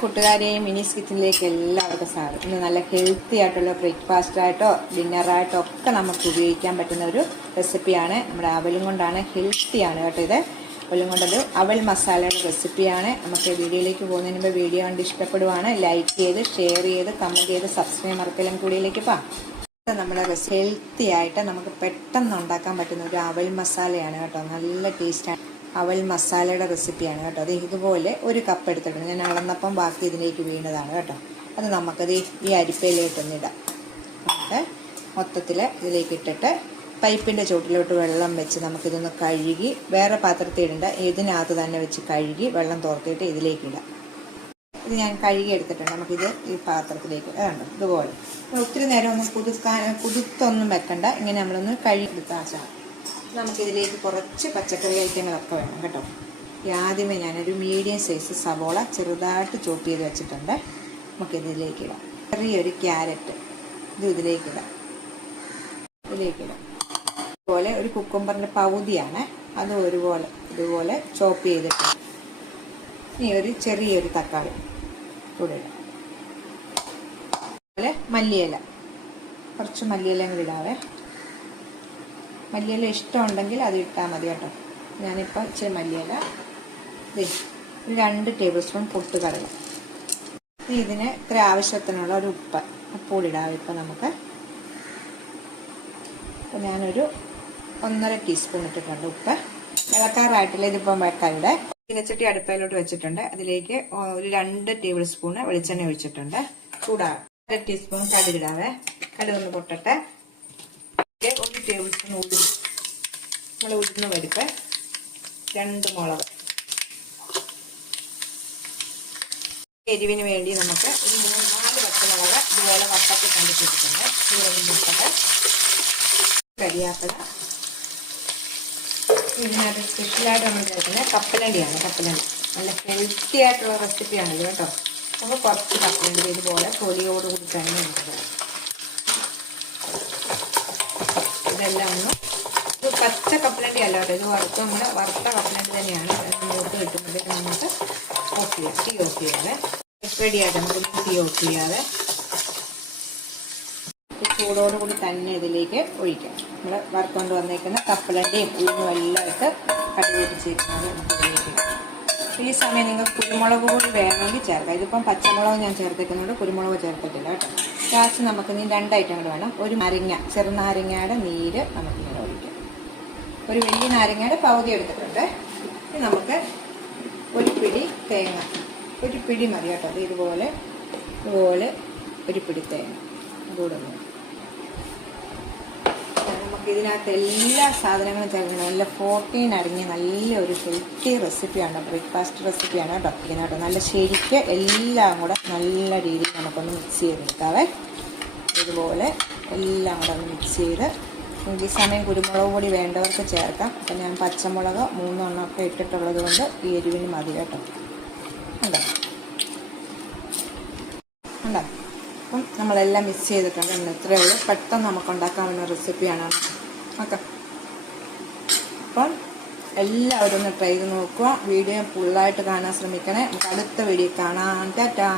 കൂട്ടുകാരെ മിനീസ് കിച്ചണിലേക്ക് എല്ലാവർക്കും സ്വാഗതം. ഇന്ന് നല്ല ഹെൽത്തി ആയിട്ടുള്ള ബ്രേക്ക്ഫാസ്റ്റായിട്ടോ ഡിന്നറായിട്ടോ ഒക്കെ നമുക്ക് ഉപയോഗിക്കാൻ പറ്റുന്ന ഒരു റെസിപ്പിയാണ്. നമ്മുടെ അവലും കൊണ്ടാണ്, ഹെൽത്തിയാണ് കേട്ടോ. ഇത് അവലും കൊണ്ടൊരു അവൽ മസാലയുടെ റെസിപ്പിയാണ്. നമുക്ക് വീഡിയോയിലേക്ക് പോകുന്നതിന് മുമ്പ് വീഡിയോ കണ്ട് ഇഷ്ടപ്പെടുവാണ് ലൈക്ക് ചെയ്ത് ഷെയർ ചെയ്ത് കമൻറ്റ് ചെയ്ത് സബ്സ്ക്രൈബ് മറക്കലും കൂടിയിലേക്ക് പോകാം. നമ്മുടെ ഹെൽത്തി ആയിട്ട് നമുക്ക് പെട്ടെന്ന് ഉണ്ടാക്കാൻ പറ്റുന്ന ഒരു അവൽ മസാലയാണ് കേട്ടോ. നല്ല ടേസ്റ്റാണ്. അവൽ മസാലയുടെ റെസിപ്പിയാണ് കേട്ടോ. അത് ഇതുപോലെ ഒരു കപ്പ് എടുത്തിട്ടുണ്ട്. ഞാൻ അളന്നപ്പം ബാക്കി ഇതിലേക്ക് വീണതാണ് കേട്ടോ. അത് നമുക്കത് ഈ അരിപ്പയിലോട്ടൊന്നിടാം. നമുക്ക് മൊത്തത്തിൽ ഇതിലേക്ക് ഇട്ടിട്ട് പൈപ്പിൻ്റെ ചുവട്ടിലോട്ട് വെള്ളം വെച്ച് നമുക്കിതൊന്ന് കഴുകി വേറെ പാത്രത്തിൽ ഇടണ്ട, ഇതിനകത്ത് തന്നെ വെച്ച് കഴുകി വെള്ളം തോർത്തിയിട്ട് ഇതിലേക്ക് ഇടാം. ഇത് ഞാൻ കഴുകി എടുത്തിട്ടുണ്ട്. നമുക്കിത് ഈ പാത്രത്തിലേക്ക് കണ്ടോ ഇതുപോലെ ഒത്തിരി നേരം ഒന്നും കുതിർത്തൊന്നും വെക്കണ്ട. ഇങ്ങനെ നമ്മളൊന്ന് കഴുകിയെടുത്താൽ നമുക്കിതിലേക്ക് കുറച്ച് പച്ചക്കറി ഐറ്റങ്ങളൊക്കെ വേണം കേട്ടോ. ആദ്യമേ ഞാനൊരു മീഡിയം സൈസ് സവോള ചെറുതായിട്ട് ചോപ്പ് ചെയ്ത് വെച്ചിട്ടുണ്ട്. നമുക്കിതിലേക്ക് ഇടാം. ചെറിയൊരു ക്യാരറ്റ് ഇതിലേക്കിടാം. അതുപോലെ ഒരു കുക്കുംബറിൻ്റെ പകുതിയാണ്, അതും ഇതുപോലെ ചോപ്പ് ചെയ്തിട്ട് ഇനി ഒരു ചെറിയൊരു തക്കാളി കൂടെ ഇടാം. അതുപോലെ മല്ലിയില, കുറച്ച് മല്ലിയിലയും കൂടി ഇടാവേ. മല്ലിയില ഇഷ്ടമുണ്ടെങ്കിൽ അത് ഇട്ടാൽ മതി കേട്ടോ. ഞാനിപ്പോൾ ഇച്ചിരി മല്ലിയില, ഒരു 2 ടേബിൾ സ്പൂൺ പൊട്ടുകടല, ഇതിന് ഇത്ര ആവശ്യത്തിനുള്ള ഒരു ഉപ്പ് ഇടാം. ഇപ്പം നമുക്ക് ഇപ്പം ഞാനൊരു 1.5 ടീസ്പൂൺ ഇട്ടിട്ടുണ്ട് ഉപ്പ്. ഇളക്കാറായിട്ടില്ല, ഇതിപ്പം വെക്കാം. ഇവിടെ ചീനച്ചട്ടി അടുപ്പയിലോട്ട് വെച്ചിട്ടുണ്ട്. അതിലേക്ക് ഒരു 2 ടേബിൾ സ്പൂണ് വെളിച്ചെണ്ണ ഒഴിച്ചിട്ടുണ്ട്. ചൂടാകും. 1 ടീസ്പൂൺ കടുകിടാവേ. കടുകൊന്ന് പൊട്ടട്ടെ. 1 ടേബിൾ സ്പൂൺ ഉഴുന്ന് പരിപ്പ്, 2 മുളക്. എരിവിന് വേണ്ടി നമുക്ക് ഒരു 3-4 പച്ചമുളക് ഇതുപോലെ വട്ടത്തിൽ കണ്ടിട്ടിട്ടുണ്ട്. ഇതൊന്ന് മുട്ടട്ട് കരിയാപ്പില. ഇതിനകത്ത് സ്പെഷ്യലായിട്ട് നമ്മൾ ചേർക്കുന്നത് കപ്പലണ്ടിയാണ്. കപ്പലണ്ടി നല്ല ഹെൽത്തി ആയിട്ടുള്ള റെസിപ്പിയാണ് ഇത് കേട്ടോ. നമ്മൾ കുറച്ച് കപ്പലണ്ടി ഇതുപോലെ തൊലിയോടുകൂടി തന്നെ നമുക്ക് ഇതെല്ലാം ഒന്ന് പച്ച കപ്പലണ്ടി അല്ല കേട്ടോ. ഇത് വറുത്ത കപ്പലണ്ടി തന്നെയാണ്. മൂത്ത് കിട്ടുന്നത് നമുക്ക് ഓഫ് ചെയ്യാം. തീ ഓഫ് ചെയ്യാതെ റെഡിയായിട്ട് നമുക്ക് തീ ഓഫ് ചെയ്യാതെ ചൂടോടുകൂടി തന്നെ ഇതിലേക്ക് ഒഴിക്കാം. നമ്മൾ വറുത്തുകൊണ്ട് വന്നേക്കുന്ന കപ്പലണ്ടിയും ഉഴുന്നും എല്ലാം ഇട്ട് കടുപിടിച്ചിരിക്കുന്നത് നമുക്ക് ഇതിലേക്ക് ഇടാം. ഈ സമയം നിങ്ങൾക്ക് കുരുമുളക് കൂടി വേണമെങ്കിൽ ചേർക്കാം. ഇതിപ്പം പച്ചമുളക് ഞാൻ ചേർത്തേക്കുന്നുണ്ട്, കുരുമുളക് ചേർത്തിട്ടില്ല കേട്ടോ. ലാസ്റ്റ് നമുക്ക് ഇനി 2 ഐറ്റം കൂടെ വേണം. ഒരു ചെറുനാരങ്ങയുടെ നീര് നമുക്കിങ്ങനെ ഒഴിക്കാം. ഒരു വലിയ നാരങ്ങയുടെ പകുതി എടുത്തിട്ടുണ്ട്. ഇനി നമുക്ക് ഒരു പിടി തേങ്ങ, ഒരു പിടി മതി കേട്ടോ. അത് ഇതുപോലെ ഒരു പിടി തേങ്ങ കൂടെ നമുക്കിതിനകത്ത് എല്ലാ സാധനങ്ങളും ചേർക്കണം. നല്ല പ്രോട്ടീൻ അടങ്ങിയ നല്ലൊരു ഹെൽത്തി റെസിപ്പിയാണ്, ബ്രേക്ക്ഫാസ്റ്റ് റെസിപ്പിയാണ് കേട്ടോ. ഇതിനകത്ത് നല്ല ശരിക്ക് എല്ലാം കൂടെ നല്ല രീതിയിൽ നമുക്കൊന്ന് മിക്സ് ചെയ്തെടുക്കാവേ. ഇതുപോലെ എല്ലാം കൂടെ ഒന്ന് മിക്സ് ചെയ്ത് ഈ സമയം കുരുമുളക് പൊടി വേണ്ടവർക്ക് ചേർക്കാം. അപ്പം ഞാൻ പച്ചമുളക് 3 എണ്ണമൊക്കെ ഇട്ടിട്ടുള്ളത് കൊണ്ട് ഈ എരിവിന് മതി കേട്ടോ. ഉണ്ടോ അപ്പം നമ്മളെല്ലാം മിക്സ് ചെയ്തിട്ടുണ്ട്. ഇത്രയേ ഉള്ളൂ. പെട്ടെന്ന് നമുക്ക് ഉണ്ടാക്കാവുന്ന റെസിപ്പിയാണ്. ഓക്കെ, അപ്പം എല്ലാവരും ഒന്ന് ട്രൈ ചെയ്ത് നോക്കുക. വീഡിയോ ഫുള്ളായിട്ട് കാണാൻ ശ്രമിക്കണേ. നമുക്ക് അടുത്ത വീഡിയോ കാണാം. ടാറ്റാ.